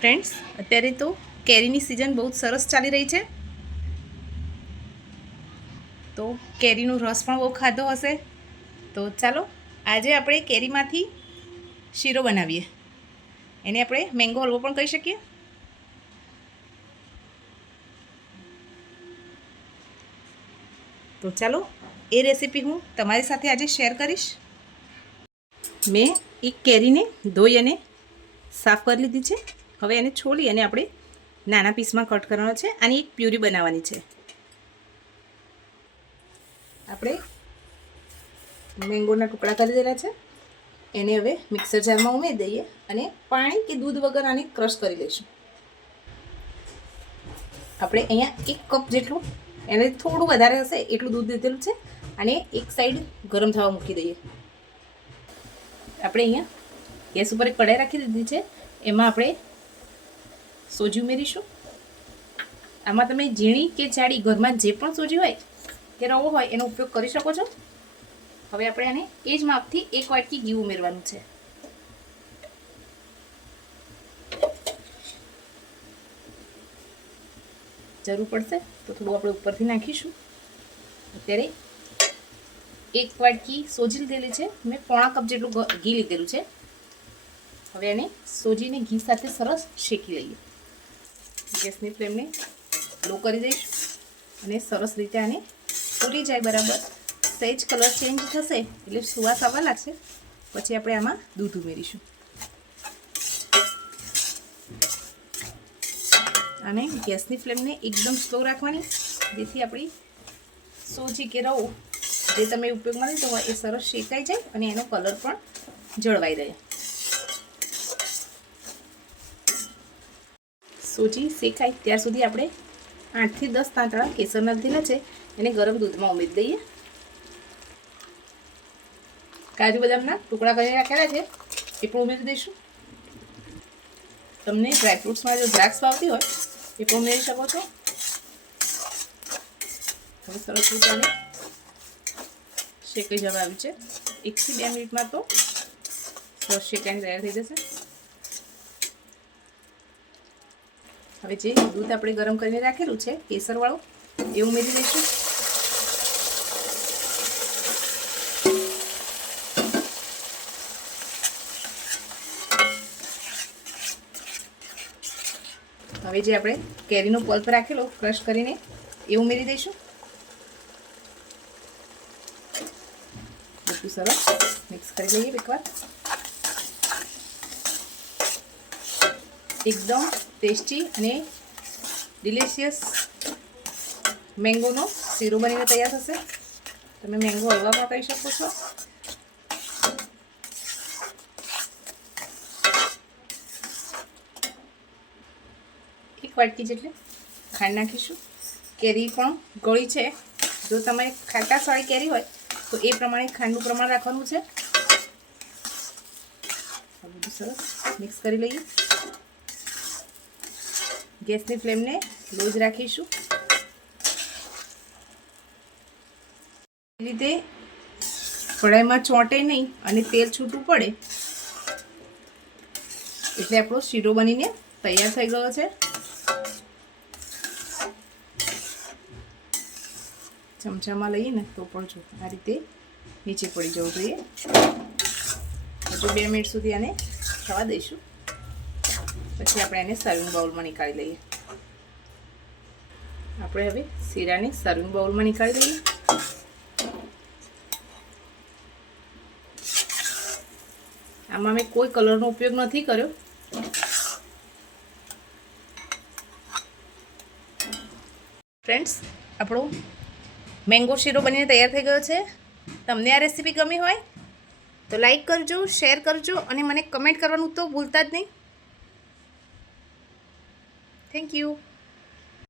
Friends, અત્યારે તો કેરીની સિઝન બહુ સરસ ચાલી રહી છે, તો કેરીનો રસ પણ બહુ ખાધો હશે. તો ચાલો આજે આપણે કેરીમાંથી શીરો બનાવીએ. એને આપણે મેંગો હલવો પણ કહી શકીએ. તો ચાલો એ રેસીપી હું તમારી સાથે આજે શેર કરીશ. મેં એક કેરીને ધોઈ અને સાફ કરી લીધી છે. હવે એને છોલી અને આપણે નાના પીસમાં કટ કરવાનો છે. આની એક પ્યુરી બનાવવાની છે. આપણે મેંગોના ટુકડા કરી દેલા છે. એને હવે મિક્સર જારમાં ઉમેરી દઈએ અને પાણી કે દૂધ વગર આને ક્રશ કરી લઈશું. આપણે અહીંયા 1 કપ જેટલું, એને થોડું વધારે હશે એટલું દૂધ લીધેલું છે અને એક સાઈડ ગરમ થવા મૂકી દઈએ. આપણે અહીંયા ગેસ ઉપર એક કઢાઈ રાખી દીધી છે. એમાં આપણે સોજી ઉમેરીશું. આમાં તમે ઝીણી કે જાડી ઘરમાં જે પણ સોજી હોય કે રવો હોય એનો ઉપયોગ કરી શકો છો. હવે આપણે આને એ જ માપથી 1 વાટકી ઘી ઉમેરવાનું છે. જરૂર પડશે તો થોડું આપણે ઉપરથી નાખીશું. અત્યારે 1 વાટકી સોજી લીધેલી છે. મેં 1/4 કપ જેટલું ઘી લીધેલું છે. હવે આને સોજીને ઘી સાથે સરસ શેકી લઈએ. ગેસની ફ્લેમને લો કરી દઈશું અને સરસ રીતે આને ઉડી જાય બરાબર. સહેજ કલર ચેન્જ થશે એટલે સુવાસ આવવા લાગશે. પછી આપણે આમાં દૂધ ઉમેરીશું અને ગેસની ફ્લેમને એકદમ સ્લો રાખવાની, જેથી આપણી સોજી કે રવો જે તમે ઉપયોગમાં લીધો હોય એ સરસ શેકાઈ જાય અને એનો કલર પણ જળવાઈ રહે. સોજી શેકાય ત્યાર સુધી આપણે 8 થી 10 તાંતણા કેસરના લીધેલા છે. એને ગરમ દૂધમાં ઉમેરી દઈએ. કાજુ બદામના ટુકડા કરી રાખેલા છે એ પણ ઉમેરી દઈશું. તમને ડ્રાયફ્રૂટ્સમાં જો દ્રાક્ષ ભાવતી હોય એ પણ ઉમેરી શકો છો. હવે સરસ રીતે આને શેકાઈ જવા આવ્યું છે. 1 થી 2 મિનિટમાં તો સરસ શેકાઈને તૈયાર થઈ જશે. હવે જે દૂધ આપણે ગરમ કરીને રાખેલું છે કેસરવાળું એ ઉમેરી દઈશું. હવે જે આપણે કેરીનો પલ્પ રાખેલો ક્રશ કરીને એ ઉમેરી દઈશું. બધું સરસ મિક્સ કરી લઈએ એકવાર. એકદમ ટેસ્ટી અને ડિલિશિયસ મેંગોનો શીરો બનીને તૈયાર થશે. તમે મેંગો હલવા પણ કહી શકો છો. એક વાટકી જેટલી ખાંડ નાખીશું. કેરી પણ ગળી છે. જો તમે ખાટાશવાળી કેરી હોય તો એ પ્રમાણે ખાંડનું પ્રમાણ રાખવાનું છે. બધું સરસ મિક્સ કરી લઈએ. ગેસની ફ્લેમને લો જ રાખીશું. એ લીધે કઢાઈમાં ચોંટે નહીં અને તેલ છૂટું પડે. એટલે આપણો શીરો બનીને તૈયાર થઈ ગયો છે. ચમચામાં લઈએ ને તો પણ જો આ રીતે નીચે પડી જવું જોઈએ. હજુ 2 મિનિટ સુધી આને થવા દઈશું. પછી આપણે એને સર્વિંગ બાઉલમાં નીકાળી લઈએ. આપણે હવે શીરાને સર્વિંગ બાઉલમાં નીકાળી દઈએ. આમાં મેં કોઈ કલરનો ઉપયોગ નથી કર્યો. ફ્રેન્ડ્સ, આપણો મેંગો શીરો બનીને તૈયાર થઈ ગયો છે. તમને આ રેસીપી ગમી હોય તો લાઈક કરજો, શેર કરજો અને મને કમેન્ટ કરવાનું તો ભૂલતા જ નહીં. Thank you.